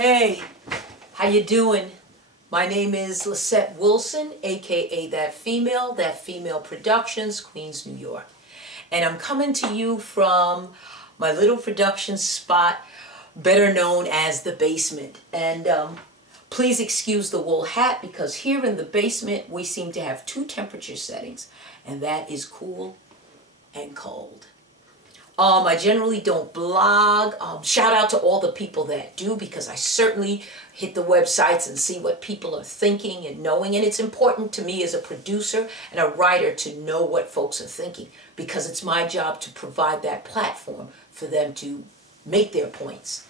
Hey, how you doing? My name is Lesette Wilson, aka Thatfemale Productions, Queens, New York. And I'm coming to you from my little production spot, better known as the basement. And please excuse the wool hat, because here in the basement we seem to have two temperature settings, and that is cool and cold. I generally don't blog. Shout out to all the people that do, because I certainly hit the websites and see what people are thinking and knowing. And it's important to me as a producer and a writer to know what folks are thinking, because it's my job to provide that platform for them to make their points.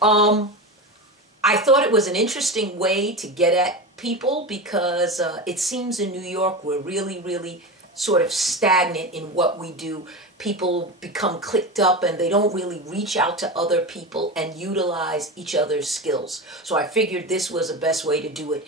I thought it was an interesting way to get at people, because it seems in New York we're really sort of stagnant in what we do. People become clicked up and they don't really reach out to other people and utilize each other's skills. So I figured this was the best way to do it.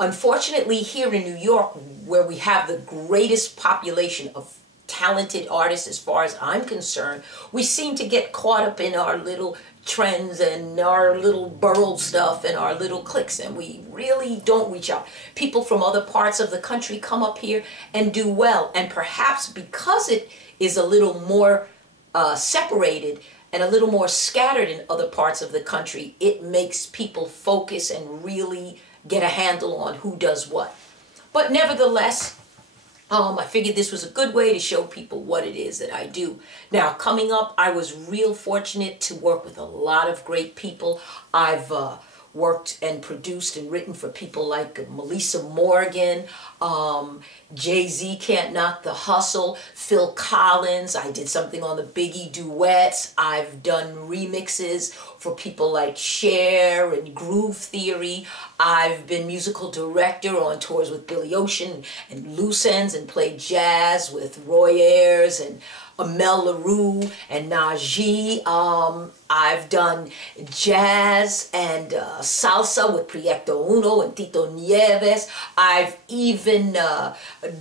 Unfortunately, here in New York, where we have the greatest population of talented artists as far as I'm concerned, we seem to get caught up in our little trends and our little borough stuff and our little cliques, and we really don't reach out. People from other parts of the country come up here and do well, and perhaps because it is a little more separated and a little more scattered in other parts of the country, it makes people focus and really get a handle on who does what. But nevertheless, I figured this was a good way to show people what it is that I do. Now, coming up, I was real fortunate to work with a lot of great people. I've worked and produced and written for people like Melissa Morgan, Jay-Z Can't Knock the Hustle, Phil Collins. I did something on the Biggie duets. I've done remixes for people like Cher and Groove Theory. I've been musical director on tours with Billy Ocean and Loose Ends, and played jazz with Roy Ayers and Amel LaRue and Najee. I've done jazz and salsa with Proyecto Uno and Tito Nieves. I've even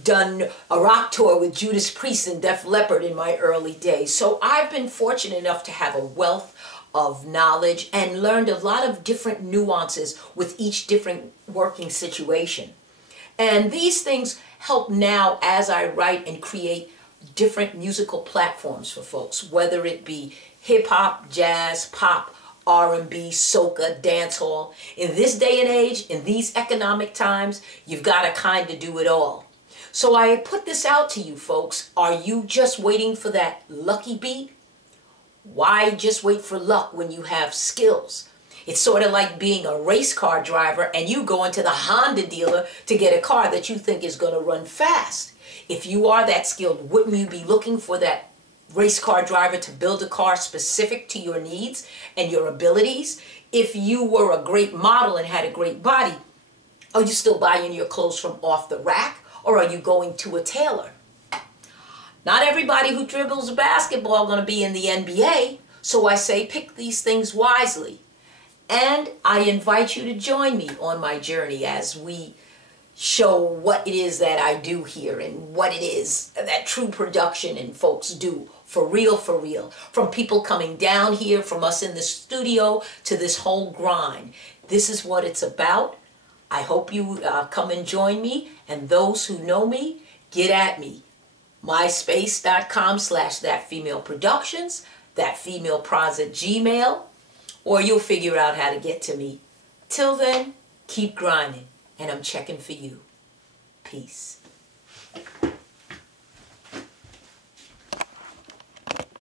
done a rock tour with Judas Priest and Def Leppard in my early days. So I've been fortunate enough to have a wealth of knowledge and learned a lot of different nuances with each different working situation. And these things help now as I write and create different musical platforms for folks, whether it be hip-hop, jazz, pop, R&B, soca, dancehall. In this day and age, in these economic times, you've got to kind of do it all. So I put this out to you folks. Are you just waiting for that lucky beat? Why just wait for luck when you have skills? It's sort of like being a race car driver and you go into the Honda dealer to get a car that you think is going to run fast. If you are that skilled, wouldn't you be looking for that race car driver to build a car specific to your needs and your abilities? If you were a great model and had a great body, are you still buying your clothes from off the rack, or are you going to a tailor? Not everybody who dribbles a basketball is going to be in the NBA, so I say pick these things wisely. And I invite you to join me on my journey as we show what it is that I do here and what it is that true production and folks do for real, from people coming down here, from us in the studio, to this whole grind. This is what it's about. I hope you come and join me, and those who know me, get at me. myspace.com/thatfemaleproductions, thatfemaleprods@gmail, or you'll figure out how to get to me. Till then, keep grinding, and I'm checking for you. Peace.